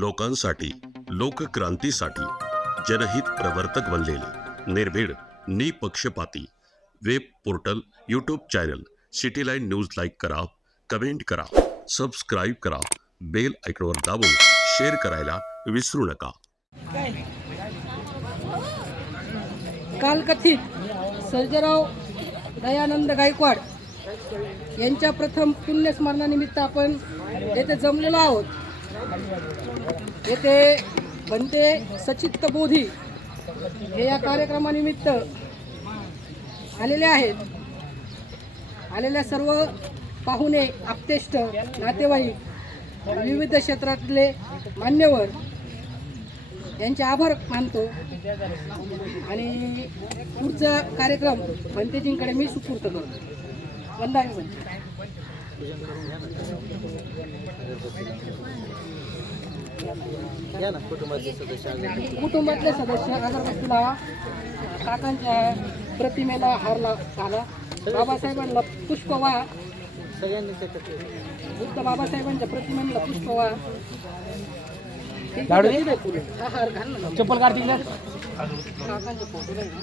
लोकांसाठी, लोकक्रांतीसाठी जनहित प्रवर्तक बनलेले निर्भीड, निपक्षपाती web portal, YouTube channel city line news like करा, कमेंट करा, सबस्क्राईब करा, बेल आयकॉनवर दाबून शेअर करायला विसरू नका. कालकथित सर्जेराव दयानंद गायकवाड यांच्या प्रथम पुण्यस्मरणानिमित्त आपण येथे जमलेलो आहोत. येथे बनते सचित्त बोधी हे या कार्यक्रमानिमित्त आलेले आहेत. आलेल्या सर्व पाहुणे, आप्तेष्ट, नातेवाईक, विविध क्षेत्रातले मान्यवर यांचे आभार मानतो आणि पुढचा कार्यक्रम भंतेजींकडे मी सुपूर्त करतो. वंदावी भंते. कुटुंबातले सदस्य अगरबत्तीला काकांच्या प्रतिमेला हार घाला. बाबासाहेबांना पुष्प वाहा. बुद्ध बाबासाहेबांच्या प्रतिमेला पुष्प वाहा. चप्पल काढतील ना काकांचे फोटो नाही ना.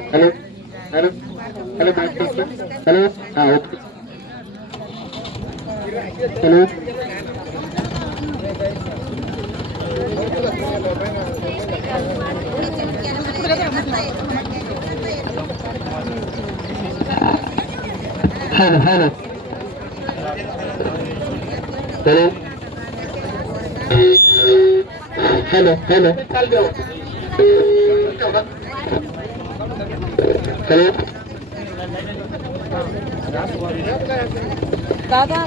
हॅलो हॅलो हॅलो हॅलो हां okay hello hello hello hello hello hello hello दादा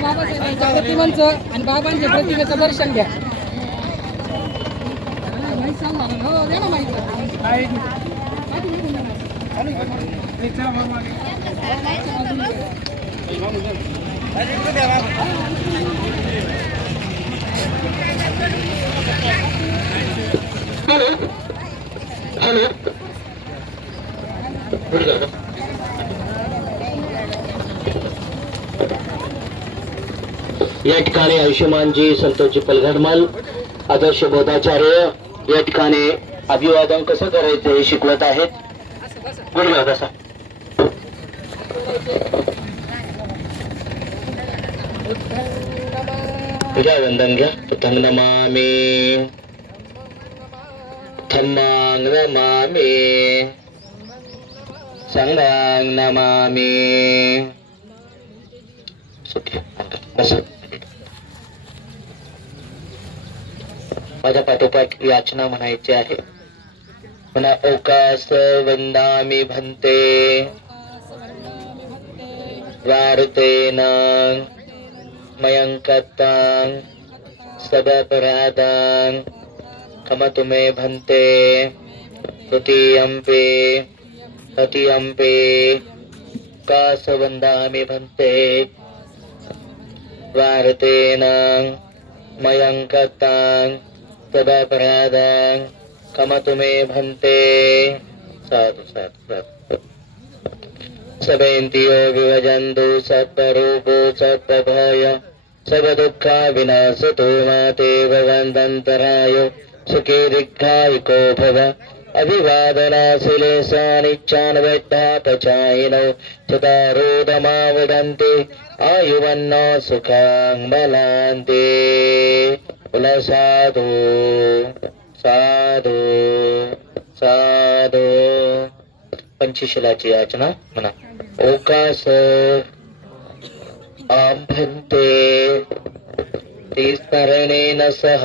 बाबासाहेबांच्या प्रतिमांचं आणि बाबांच्या प्रतिमेचं दर्शन घ्या. हो दे ना माहिती. हॅलो या ठिकाणी आयुष्यमानजी संतोषजी पलघडमल आदर्श बोधाचार्य या ठिकाणी अभिवादन कसं करायचं हे शिकवत आहेत. गुरुदेव तसा घ्या वंदन घ्या. पतंग नमामि धम्मांग नमामि संघांग नमामि. बस माझ्या पाठोपाठ याचना म्हणायची आहे. म्हणा ओकास वंदामि भन्ते वार्तेन मयंकतां सबपराधां खमतु मे भन्ते तृतीयंपि ततियम्पे कासवन्दामि भन्ते वार्तेन मयं कृतां तदपराधं क्षमतु मे भन्ते। साधु साधु साधु। सबेन्द्रियो विभजन्तु सत्त्वरूपो सत्त्वभय सर्वदुःखा विनाशतो माते भवन्तन्तराय सुखे दीर्घायुको भव। अभिवादनाशिलेशानिच्छान्वैद्धापचायिनो चतारोदमावदन्ति आयुवन्नो सुखां बलान्ते। साधु साधु साधु। पंचशीलाची याचना म्हणा. ओकास आभ्यन्ते तिस्मरणेन सह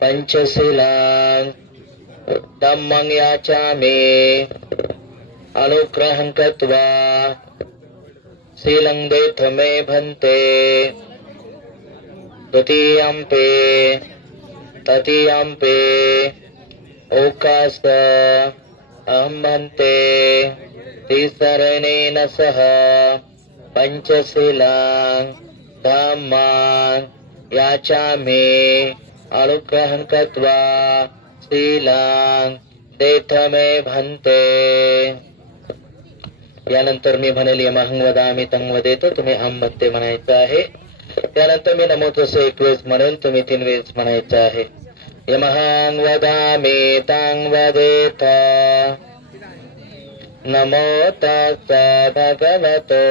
पंचशीलां धम्मं याचामि अनुग्रहं कृत्वा शीलं देथ मे भन्ते। द्वितीयम्पे तृतीयम्पे ओकास अहं भन्ते तिसरणेन सह पंचशीलां धम्मां याचामि अनुग्रहं कृत्वा शीलां देथ मे भन्ते. यानंतर मी म्हणेल यमहं वदामि तं वदेत, तुम्ही अहं भन्ते म्हणायचं आहे. त्यानंतर मी नमो तसे 1 वेळेस म्हणेल, तुम्ही 3 वेळेस म्हणायचं आहे. यमहं वदामि तं वदेत. नमो तस्स भगवतो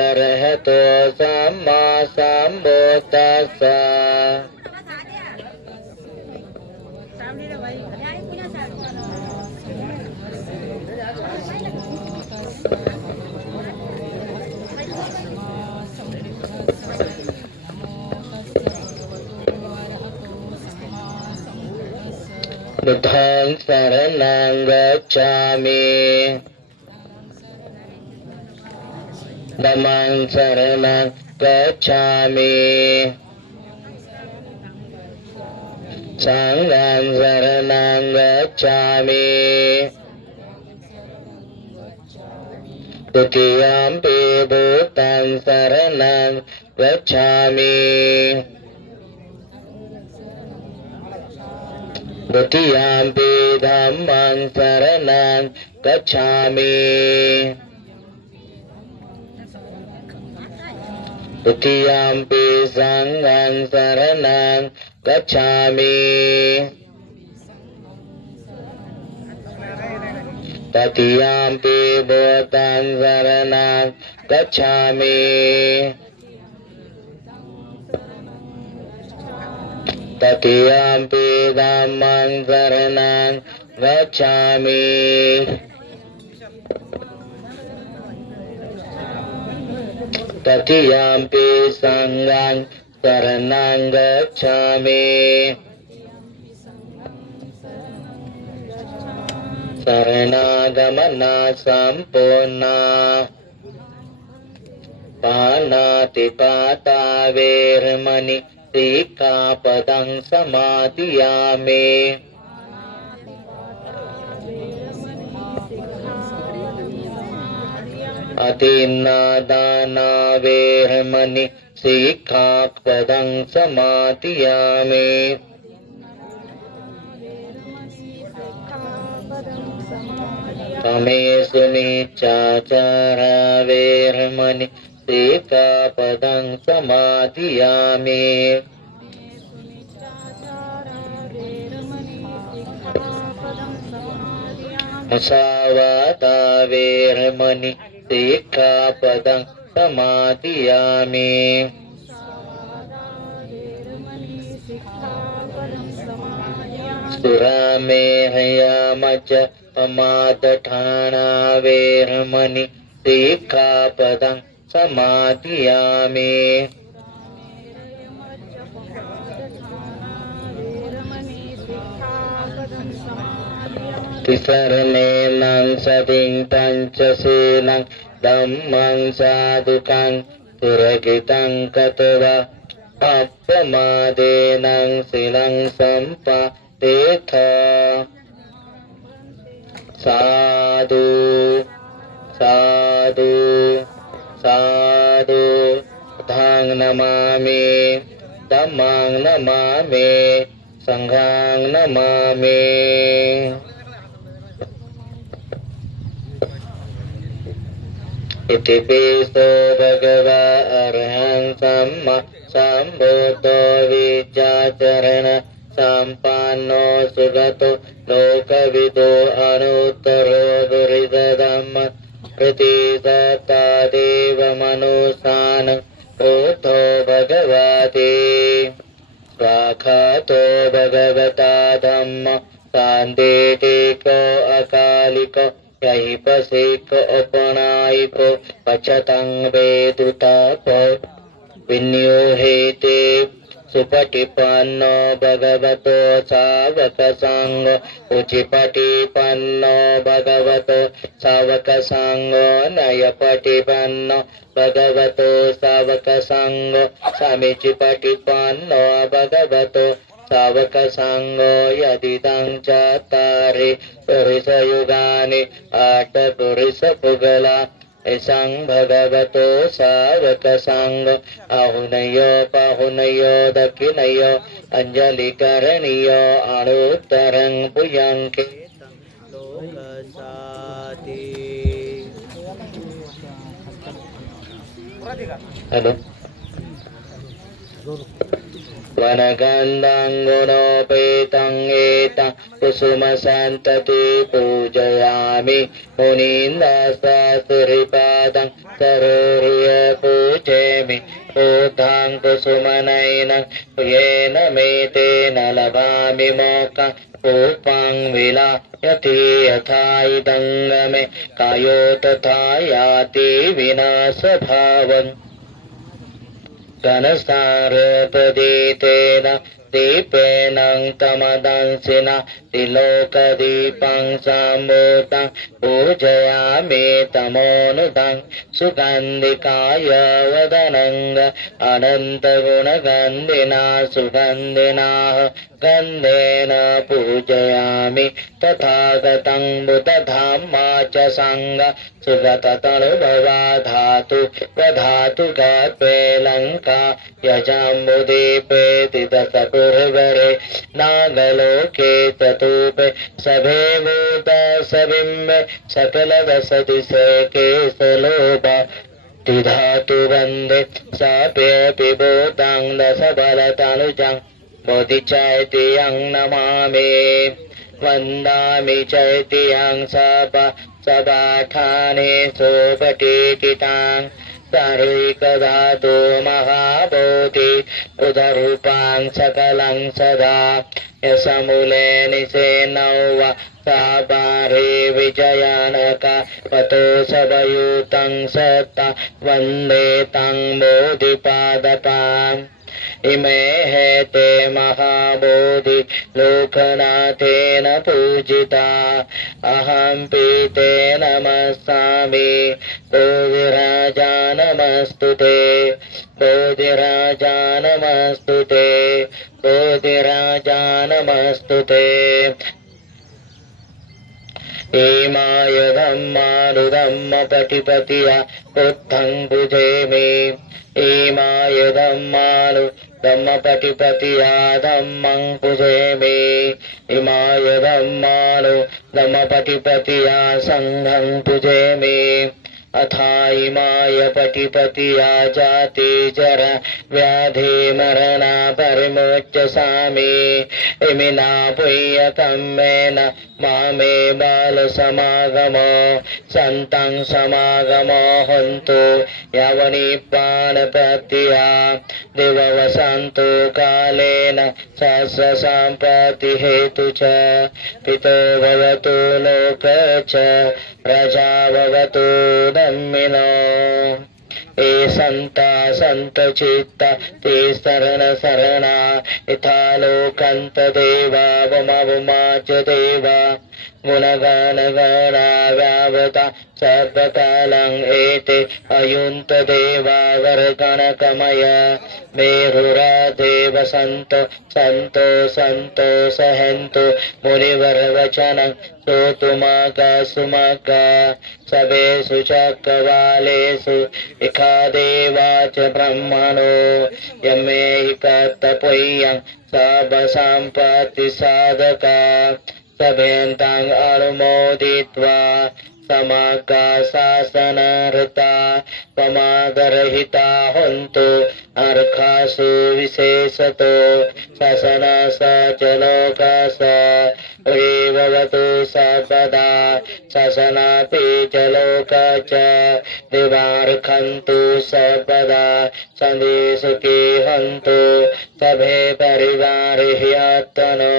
अरहतो सम्मा सम्बुद्दस्स. बुद्धं शरणं गच्छामि धम्मं शरणं गच्छामि संघं शरणं गच्छामि द्वितीयम्पि बुद्धं शरणं गच्छामि द्वितीयम्पि धम्मं शरणं गच्छामि द्वितीयम्पि संघं शरणं गच्छामि तृतीयम्पि बुद्धं शरणं गच्छामि तृतीयम्पि धम्मं शरणं गच्छामि तृतीयम्पि संघं शरणं गच्छामि शरणागमना सम्पूर्णा पाणातिपाता वेरमणि सिक्खापदं समादियामि अतिन्नादाना वेरमणि सिक्खापदं समादियामि कामेषु मिच्छाचारा वेरमणि सिक्खापदं समादियामि मुसावादा वेरमणि सिक्खापदं समादियामि सुरामेरयामच अमादठाना वेरमणि सिक्खापदं समादियामि तिसरणेनं सतिं पंचशीलं धम्मं साधुकं सुरक्षितं कृत्वा अपमादेनं शीलं सम्पादेथ साधु साधु साधु बुद्धां नमामि धम्मां नमामि संघां नमामि इति पितो भगवा अरहं सम्मा सम्बुद्धो विद्याचरण सम्पन्नो सुगतो लोकविदो अनुत्तरो दुरितधम्म प्रतिसत्ता देवमनुष्ठान बुद्धो भगवते स्वाखातो भगवता धम्म सान्देतिको अकालिको यही पसिको अपनायिको पचतं वेदुतापो विन्योहेते सुपटिपन्नो भगवतो सावक संग उचिपटिपन्नो भगवतो सावक संग नयपटिपन्नो भगवतो सावक संग समिचिपटिपन्नो भगवतो सावक संग यदिदं चत्तारि पुरुषयुगानि आठ पुरुष पुगला एसं भगवतो सावक संग आहुनयो पाहुनयो दक्षिणयो अंजलि करणीयो अनुत्तरं भुयंके लोकसाति हेलो वनगन्धं गुणोपेतं एतं कुसुमसन्तति पूजयामि मुनीन्द्रशास्त्रिपादं सरोर्य पूजयामि बुद्धं कुसुमनयनं येन मे तेन लभामि मोक्षं रूपं विलायति यथा इदं मे कायो तथा याति विनाशभावम् घनसारपदीतेन दीपेन तमदंसिना त्रिलोकदीपं सम्भूतं पूजयामि तमोनुदं सुगन्धिकाय वदनङ्ग अनन्तगुणगन्धिना सुगन्धिनाः गन्धेन पूजयामि तथागतं बुद्धधाम्मा च सङ्ग सुगततनुभवा धातु वधातु गर्भे लङ्का यजाम्बुदीपे तिदसपुरवरे नागलोके चतुपे सभे भूत सबिम्बे सकलवसति सेके सलोभ तिधातु वन्दे साप्यपि भूतं दशबलतनुजं बोधिचैत्यं नमामि वन्दामि चैत्यं सपाठाने सोपटीकितां सारिकधातु महाबोधि उदरूपां सकलं सदा यशमूले निसेनौवा साबारे विजयानक पतो सबयुतं सत्ता वन्दे तं बोधिपादपाम् इमे हेते महाबोधि लोकनाथेन पूजिता अहं पीते नमस्सामि बोधिराजा नमस्तुते बोधिराजा नमस्तुते बोधिराजा नमस्तुते इमाय धम्मानुधम्म पटिपतिया बुद्धं भुजेमि इमाय धम्मानु धम्मपटिपतिया धम्मं पूजयामि इमाय धम्मानु धम्मपटिपतिया संघं पूजयामि अथा इमाय पटिपतिया जाति जरा व्याधि मरणा परिमोच्यसामि इमिना पुय्यकम्मेन मामे बालसमागमो सन्तं समागमो हन्तु यावनिप्पाणप्रत्या दिववसन्तु कालेन सहस्रसम्पत्तिहेतु च पितो भवतु लोक च प्रजा भवतु धम्मिनो ए संता संत चित्ता ते शरण शरणा इथा लोकंत देवा वमा च देवा गुणगान गणाव्यावता सर्वकालं एते अयुन्त देवा वर्गणकमय मेरुराधे वसन्तो सन्तो सन्तो सहन्तु मुनिवर्वचनं श्रोतुमगा सुमगा सभेषु चक्रवालेषु इखादेवा च ब्रह्मणो यमे हि कर्तव्यं सर्वसम्पत्ति साधका सभेन्तां अनुमोदित्वा समगा शासनरता प्रमादरहिता हन्तु अर्कासु विशेषतो शासनस च लोकस भवतु सर्वदा शासनापि च लोक च दिवार्खन्तु सर्वदा सन्देशुके हन्तु सभे परिवारिह्यत्तनो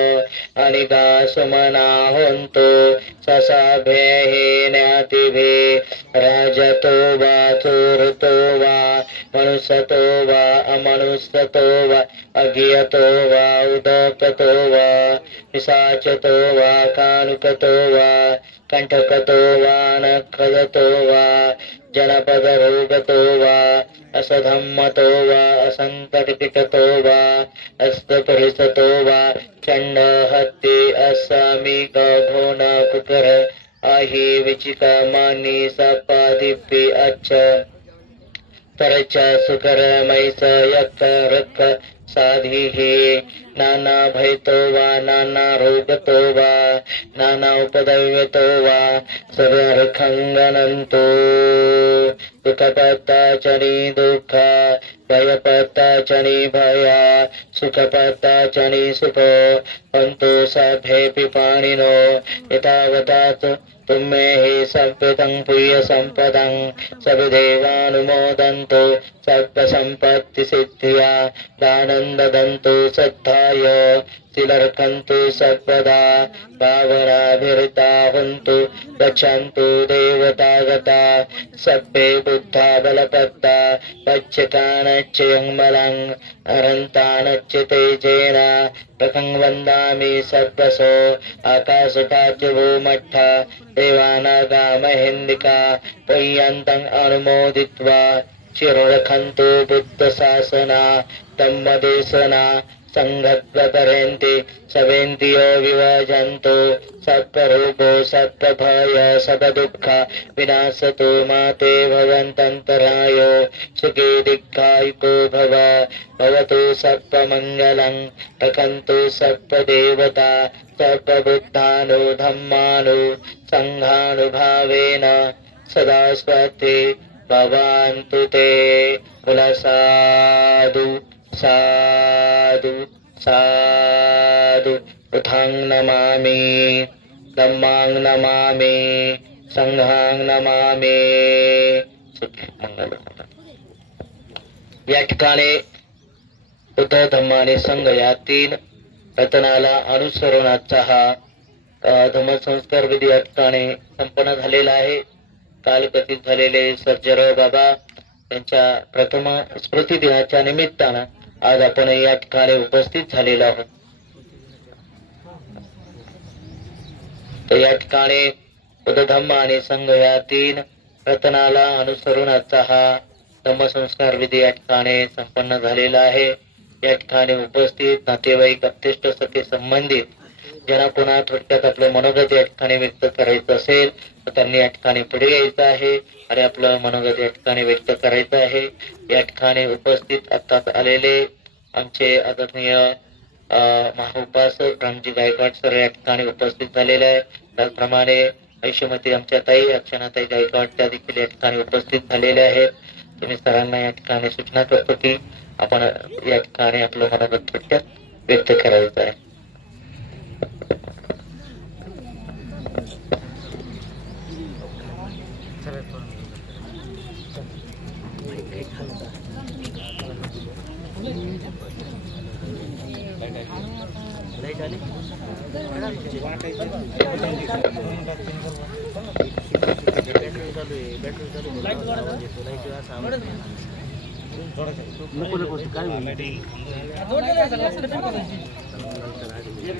अनिगा सुमना हन्तु ससभ्यैः ज्ञातिभिः राजतो वा चोरतो वा मनुष्यतो वा अमनुष्यतो वा अज्ञतो वा उदकतो वा पिशाचतो वा कानुकतो वा कंठकतो वा नखदतो वा जनपदरोगतो वा असधम्मतो वा असंकटकिटतो वा अस्तपरिसतो वा चंड हत्ती असामिक घोन कुकर आही विचिका मानी सपादिपी अच्छ तरचा सुकर मैस यक्क रक्क साधीहि नाना भयतो वा नाना रोगतो वा नाना उपदैवतो वा सर्वरखंगनंतो दुःखपत्ता चनी दुःख भयपत्ता चनी भया सुखपत्ता चनी सुख हन्तु सभेऽपि पाणिनो एतावतात् तुम्हे हि संपितं पुय्य संपदं सर्वदेवानुमोदन्तु सर्वसम्पत्तिसिद्धिया दानं ददन्तु श्रद्धाय तिलर्कन्तु सर्वदा भावनाभिरता हन्तु गच्छन्तु देवतागता सभ्ये बुद्धा बलपत्ता पच्यकानच्चयं बलं अरन्तानच्च तेजेन प्रखं वन्दामि सर्वसो आकाशकाच्यवो मठ्ठ देवानागा महेन्दिका पर्यन्तम् अनुमोदित्वा चिररखन्तु बुद्धशासना धम्मदेशना संघत्वकरन्ति सवेन्तियो विभजन्तु सर्वरोगो सर्वभय सर्वदुःख विनाशतो माते भवन्तन्तरायो सुखे दीर्घायुको भवतु सर्वमङ्गलं रक्षन्तु सर्वदेवता सर्वबुद्धानु धम्मानु संघानुभावेन सदा स्वस्ति भवन्तु ते साधु साधु साधु बुद्धां नमामि धम्मां नमामि संघां नमामि या ठिकाणी बुद्ध धम्म आणि संघ या तीन रत्नाला अनुसरूनाचा हा धम्मसंस्कार विधी या ठिकाणी संपन्न झालेला आहे. काल कथित झालेले सर्जेराव बाबा यांच्या प्रथम स्मृती दिनाच्या निमित्तानं आज आपण या ठिकाणी उपस्थित झालेलो आहोत. तर या ठिकाणी बुद्ध धम्म आणि संघ या तीन रत्नाला अनुसरून आजचा हा धम्मसंस्कार विधी या ठिकाणी संपन्न झालेला आहे. या ठिकाणी उपस्थित नातेवाईक अत्यष्ट सखे संबंधित ज्यांना पुन्हा थोडक्यात आपलं मनोगत या ठिकाणी व्यक्त करायचं असेल तर त्यांनी या ठिकाणी पुढे यायचं आहे आणि आपलं मनोगत या ठिकाणी व्यक्त करायचं आहे. या ठिकाणी उपस्थित आत्ताच आलेले आमचे आदरणीय महाउपासक रामजी गायकवाड सर या ठिकाणी उपस्थित झालेले आहे. त्याचप्रमाणे ऐशमती आमच्या ताई अर्चनाताई गायकवाड त्या देखील या ठिकाणी उपस्थित झालेले आहेत. तुम्ही सरांना या ठिकाणी सूचना करतो की आपण या ठिकाणी आपलं मनोगत थोडक्यात व्यक्त करायचं आहे. नको काय हॅलो.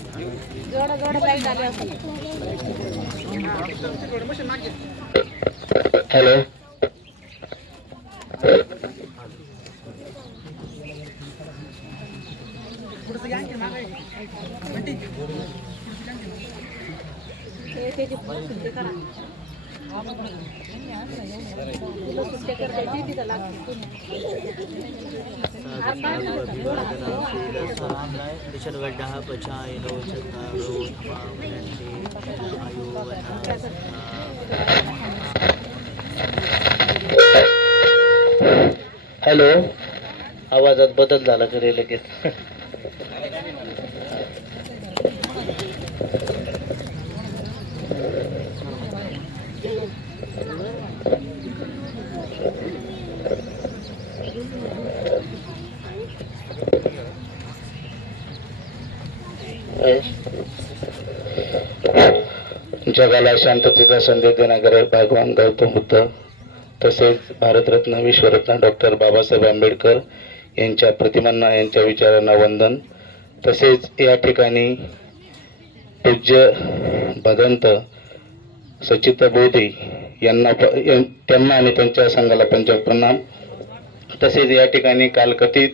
हॅलो. आवाजात बदल झाला का रे लगेच? जगाला शांततेचा संदेश देणारे भगवान गौतम बुद्ध तसेच भारतरत्न विश्वरत्न डॉक्टर बाबासाहेब आंबेडकर यांच्या प्रतिमांना, यांच्या विचारांना वंदन. तसेच या ठिकाणी पूज्य भदंत सचित बोधी यांना त्यांना आणि त्यांच्या संघाला पंचायत प्रणाम. तसेच या ठिकाणी कालकथित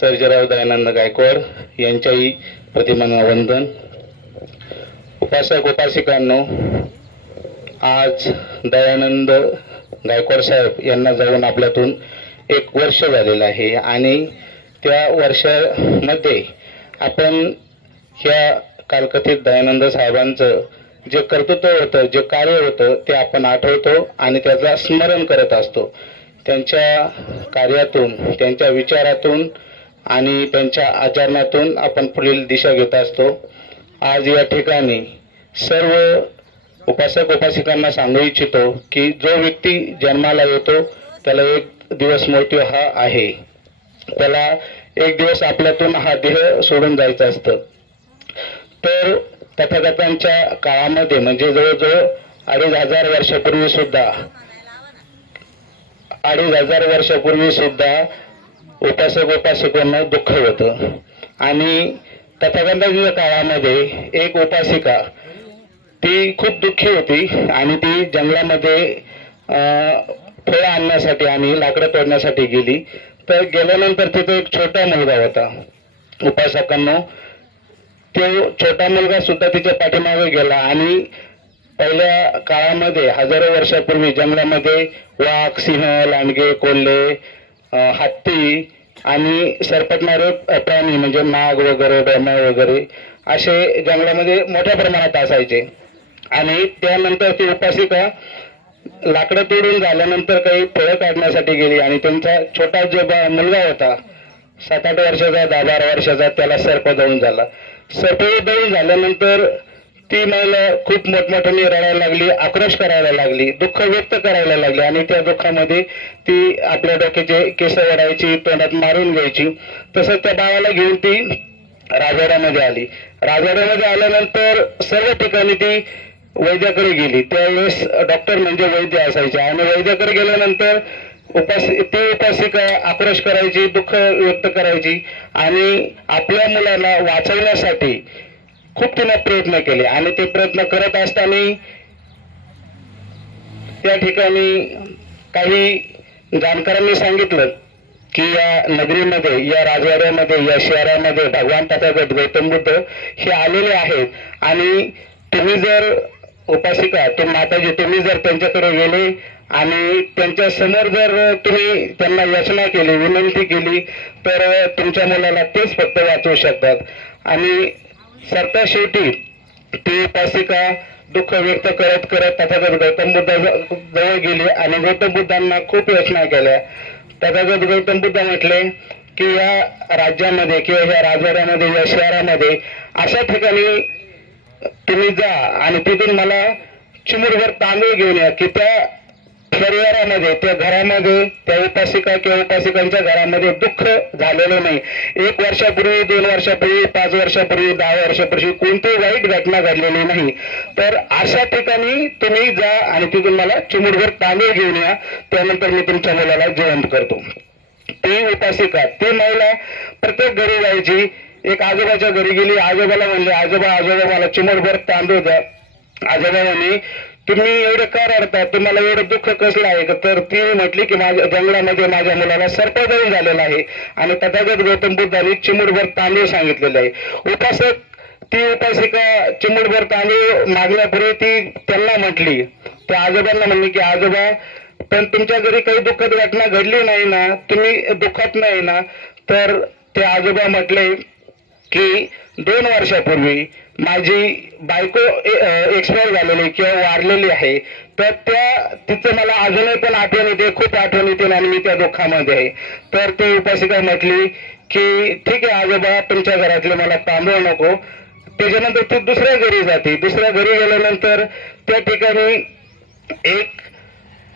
सर्जेराव दयानंद गायकवाड यांच्याही प्रतिमांना वंदन. उपासक उपासिकांनो, आज दयानंद गायकवाड साहेब यांना जाऊन आपल्यातून 1 वर्ष झालेलं आहे आणि त्या वर्षामध्ये आपण ह्या कालकथित दयानंद साहेबांचं जे कर्तृत्व होतं, जे कार्य होतं ते आपण आठवतो आणि त्याचा स्मरण करत असतो. त्यांच्या कार्यातून, त्यांच्या विचारातून आणि त्यांच्या आचरणातून आपण पुढील दिशा घेत असतो. आज या ठिकाणी सर्व उपासक उपासिकांना सांगू इच्छितो की जो व्यक्ती जन्माला येतो त्याला एक दिवस मृत्यू हा आहे. त्याला एक दिवस आपल्यातून हा देह सोडून जायचं असतं. तर तथागतांच्या काळामध्ये म्हणजे जवळजवळ 2500 वर्षापूर्वी सुद्धा उपासक उपासिकांना दुःख होतं आणि तथागतांच्या काळामध्ये एक उपासिका ती खूप दुःखी होती आणि ती जंगलामध्ये फळं आणण्यासाठी आणि लाकडं तोडण्यासाठी गेली. तर गेल्यानंतर तिथे एक छोटा मुलगा होता. उपासकांनो, तो छोटा मुलगा सुद्धा तिच्या पाठीमागे गेला आणि पहिल्या काळामध्ये हजारो वर्षापूर्वी जंगलामध्ये वाघ, सिंह, लांडगे, कोल्हे, हत्ती आणि सरपटणारे प्राणी म्हणजे नाग वगैरे, ब्रह्मा वगैरे असे जंगलामध्ये मोठ्या प्रमाणात असायचे. आणि त्यानंतर ती उपासिका लाकडं तोडून झाल्यानंतर काही फळं काढण्यासाठी गेली आणि त्यांचा छोटा जो मुलगा होता 7-8 वर्षाचा, 10-12 वर्षाचा, त्याला सर्पदंश झाला. सर्पदंश झाल्यानंतर ती महिला खूप मोठमोठ्याने रडायला लागली, आक्रोश करायला लागली, दुःख व्यक्त करायला लागली आणि त्या दुःखामध्ये ती आपल्या डोक्याचे केस ओढायची, तोंडात मारून घ्यायची. तसंच त्या बाळाला घेऊन ती राजवाड्यामध्ये आली. राजवाड्यामध्ये आल्यानंतर सर्व ठिकाणी ती वैद्याकडे गेली. त्यावेळेस डॉक्टर म्हणजे वैद्य असायचे आणि वैद्याकडे गेल्यानंतर ती उपासिका आक्रोश करायची, दुःख व्यक्त करायची आणि आपल्या मुलाला वाचवण्यासाठी खूप तिने प्रयत्न केले आणि ते प्रयत्न करत असताना त्या ठिकाणी काही जाणकारांनी सांगितलं की या नगरीमध्ये, या राजवाड्यामध्ये, या शहरामध्ये भगवान तथागत गौतम बुद्ध हे आलेले आहेत आणि तुम्ही जर उपासिका, माताजी, तुम्ही जर त्यांच्याकडे गेले आणि त्यांच्या समोर जर तुम्ही त्यांना याचना केली, विनंती केली तर तुमच्या मुलाला तेच फक्त वाचवू शकतात. आणि सरता शेवटी ती उपासिका दुःख व्यक्त करत करत तथागत गौतम बुद्धाजवळ गेली आणि गौतम बुद्धांना खूप याचना केल्या. तथागत गौतम बुद्ध म्हटले की या राज्यामध्ये किंवा या राजवाड्यामध्ये, या शहरामध्ये अशा ठिकाणी तुम्ही जा आणि तिथून मला चिमूटभर तांदूळ घेऊन या की त्या परिवारामध्ये, त्या घरामध्ये, त्या उपासिका किंवा उपासिकांच्या घरामध्ये दुःख झालेलं नाही. 1 वर्षापूर्वी, 2 वर्षापूर्वी, 5 वर्षापूर्वी, 10 वर्षापूर्वी कोणतीही वाईट घटना घडलेली नाही. तर अशा ठिकाणी तुम्ही जा आणि तिथून मला चिमूटभर तांदूळ घेऊन या, त्यानंतर मी तुमच्या मुलाला जिवंत करतो. ती उपासिका, ती महिला प्रत्येक घरी जायची, एक आजोबाच्या घरी गेली. आजोबाला म्हणले, आजोबा मला चिमटभर तांदूळ द्या. आजोबा म्हणे, तुम्ही एवढे का रडता, तुम्हाला एवढं दुःख कसलं आहे? तर ती म्हटली की माझ्या जंगलामध्ये माझ्या मुलाला सर्पदंश झालेला आहे आणि तथागत गौतम बुद्धांनी चिमूटभर तांदूळ सांगितलेले आहे. ती उपासिका चिमूटभर तांदूळ मागण्यापूर्वी ती त्यांना म्हटली, त्या आजोबांना म्हणली की आजोबा, पण तुमच्या घरी काही दुःखद घटना घडली नाही ना, तुम्ही दुःखात नाही ना? तर ते आजोबा म्हटले की 2 वर्षापूर्वी माझी बायको एक्सपायर झालेली किंवा वारलेली आहे, तर तिचं मला अजूनही पण आठवण येते, खूप आठवण येते आणि मी त्या दुःखामध्ये आहे. तर ती उपासिका म्हटली की ठीक आहे आजोबा, तुमच्या घरातले मला तांदूळ नको. त्याच्यानंतर ती दुसऱ्या घरी जाते. दुसऱ्या घरी गेल्यानंतर त्या ठिकाणी एक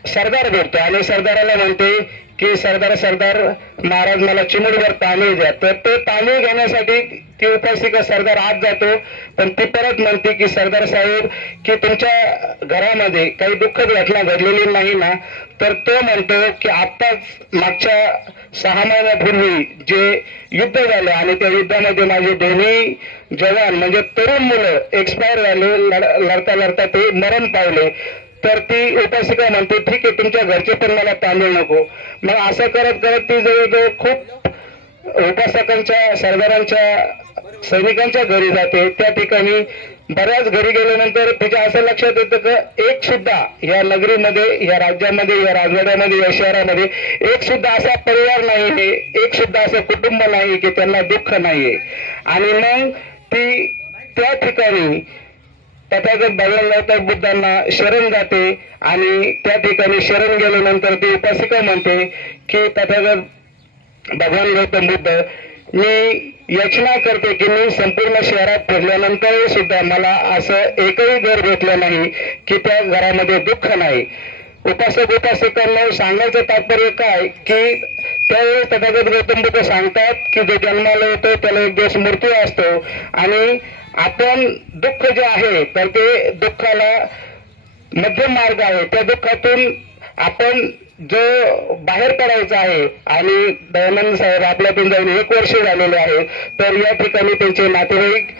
सरदार भेटतो आणि सरदाराला म्हणते की सरदार महाराज, मला चिमूटभर तांदूळ द्या. तर ते तांदूळ घेण्यासाठी ती उपासिका सरदार आत जातो, पण ती परत म्हणते की सरदार साहेब, की तुमच्या घरामध्ये काही दुःखद घटना घडलेली नाही ना? तर तो म्हणतो की आत्ताच मागच्या 6 महिन्यापूर्वी जे युद्ध झाले आणि त्या युद्धामध्ये माझे दोन्ही जवान म्हणजे तरुण मुलं एक्सपायर झाले, लढता ते मरण पावले. तर ती उपासिका म्हणते ठीक आहे, तुमच्या घरचे पण मला तांदूळ नको. मग असं करत करत ती जवळजवळ खूप उपासकांच्या, सरदारांच्या, सैनिकांच्या घरी जाते. त्या ठिकाणी बऱ्याच घरी गेल्यानंतर तिच्या असं लक्षात येतं की एक सुद्धा या नगरीमध्ये, या राज्यामध्ये, या राजवाड्यामध्ये, या शहरामध्ये एक सुद्धा असा परिवार नाहीये, एक सुद्धा असं कुटुंब नाही की त्यांना दुःख नाहीये. आणि मग ती त्या ठिकाणी तथागत भगवान गौतम बुद्धांना शरण जाते आणि त्या ठिकाणी शरण गेल्यानंतर ती उपासिका म्हणते की तथागत भगवान गौतम बुद्ध, मी याचना करते की मी संपूर्ण शहरात फिरल्यानंतर सुद्धा मला असं एकही घर भेटलं नाही की त्या घरामध्ये दुःख नाही. उपासिकांना सांगायचं तात्पर्य काय की त्यावेळेस तथागत गौतम बुद्ध सांगतात की जो जन्माला येतो त्याला एक दिवस मृत्यू असतो आणि आपण दुःख जे आहे तर ते दुःखाला मध्यम मार्ग आहे. त्या दुःखातून आपण जो बाहेर पडायचा आहे. आणि दयानंद साहेब आपल्यातून जाऊन 1 वर्ष झालेले आहे. तर या ठिकाणी त्यांचे नातेवाईक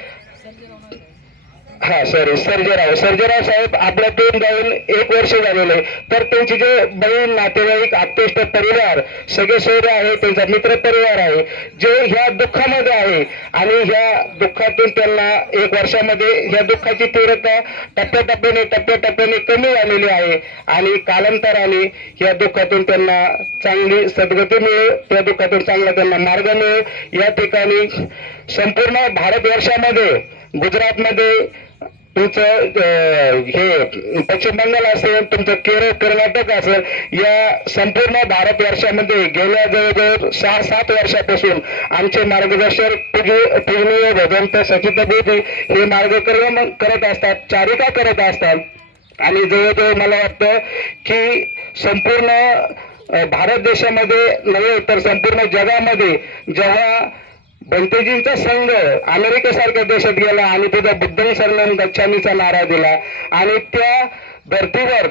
सर्जेराव साहेब आपल्यातून जाऊन 1 वर्ष झालेले. तर त्यांचे जे बहीण, नातेवाईक, आप्तेष्ट परिवार, सगळे सोयरे आहे, त्यांचा मित्र परिवार आहे जे ह्या दुःखामध्ये आहे आणि ह्या दुःखातून त्यांना 1 वर्षामध्ये ह्या दुःखाची तीव्रता टप्प्याटप्प्याने कमी झालेली आहे आणि कालांतराने या दुःखातून त्यांना चांगली सद्गती मिळेल, त्या दुःखातून चांगला त्यांना मार्ग मिळेल. या ठिकाणी संपूर्ण भारतवर्षामध्ये, गुजरातमध्ये तुमचं हे पश्चिम बंगाल असेल, तुमचं केरळ, कर्नाटक असेल, या संपूर्ण भारतवर्षामध्ये गेल्या जवळजवळ 6-7 वर्षापासून आमचे मार्गदर्शक पूजनीय भगवंत सचिदानंद हे मार्गक्रमण करत असतात, चारिका करत असतात. आणि जवळजवळ मला वाटतं की संपूर्ण भारत देशामध्ये नव्हे तर संपूर्ण जगामध्ये जेव्हा बंतेजींचा संघ अमेरिकेसारख्या देशात गेला आणि तिथं बुद्धं शरणं गच्छामीचा नारा दिला आणि त्या धर्तीवर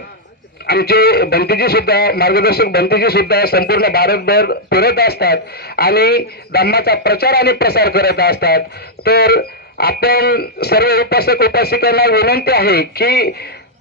आमचे बंतेजी सुद्धा, मार्गदर्शक बंतेजी सुद्धा संपूर्ण भारतभर फिरत असतात आणि धम्माचा प्रचार आणि प्रसार करत असतात. तर आपण सर्व उपासक उपासिकांना विनंती आहे की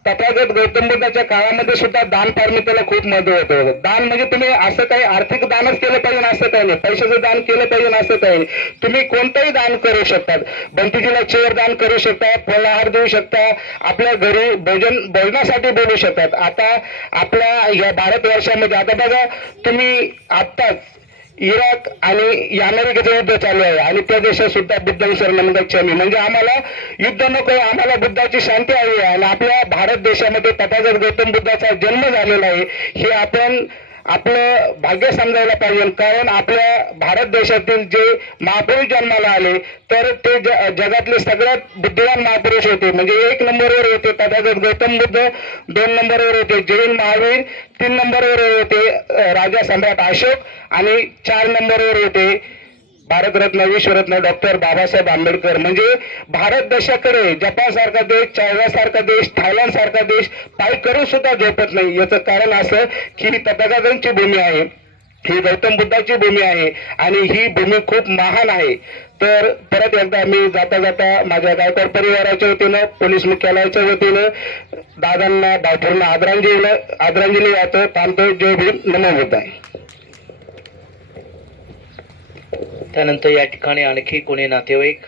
तथागत गौतम बुद्धाच्या काळामध्ये सुद्धा दान पारमितेला खूप महत्व होतं. दान म्हणजे तुम्ही असं काही आर्थिक दानच केलं पाहिजे असं काही नाही, पैशाचं दान केलं पाहिजे असं काही नाही, तुम्ही कोणतंही दान करू शकतात. बंतीजीला चेअर दान करू शकता, फळाहार देऊ शकता, आपल्या घरी भोजनासाठी बोलू शकतात. आता आपल्या या भारतवर्षामध्ये आता बघा तुम्ही आत्ताच इराक आणि अमेरिकेचं युद्ध चालू आहे आणि त्या देशात सुद्धा बुद्ध शरणं गच्छामी म्हणजे आम्हाला युद्ध नको, आम्हाला बुद्धाची शांती हवी आहे. आणि आपल्या भारत देशामध्ये तथागत गौतम बुद्धाचा जन्म झालेला आहे हे आपण आपलं भाग्य समजायला पाहिजे. कारण आपल्या भारत देशातील जे महापुरुष जन्माला आले तर ते जगातले सगळ्यात बुद्धिमान महापुरुष होते. म्हणजे 1 नंबरवर होते तथागत गौतम बुद्ध, 2 नंबरवर होते जैन महावीर, 3 नंबरवर होते राजा सम्राट अशोक आणि 4 नंबरवर होते भारतरत्न विश्वरत्न डॉक्टर बाबासाहेब आंबेडकर. म्हणजे भारत देशाकडे जपान सारखा देश, चायना सारखा देश, थायलंड सारखा देश पाय करून सुद्धा झोपत नाही. याचं कारण असं की तथागतांची भूमी आहे. ही गौतम बुद्धाची भूमी आहे आणि ही भूमी खूप महान आहे. तर परत एकदा मी जाता जाता माझ्या गायकवाड परिवाराच्या वतीनं, पोलीस मुख्यालयाच्या वतीनं दादांना भावपूर्ण आदरांजली वाहतो. थांबतो. जय भीम, नमो बुद्धाय. त्यानंतर या ठिकाणी आणखी कोणी नातेवाईक?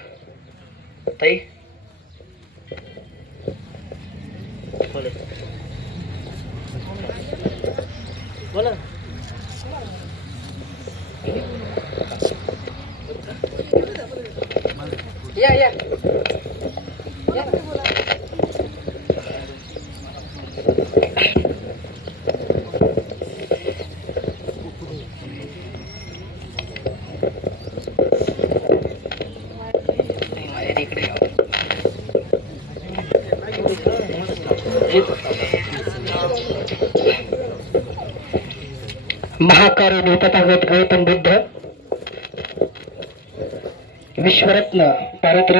ताई बोला. या या महाकारुण्य तथागत गौतम बुद्ध, विश्वरत्न भारतरत्न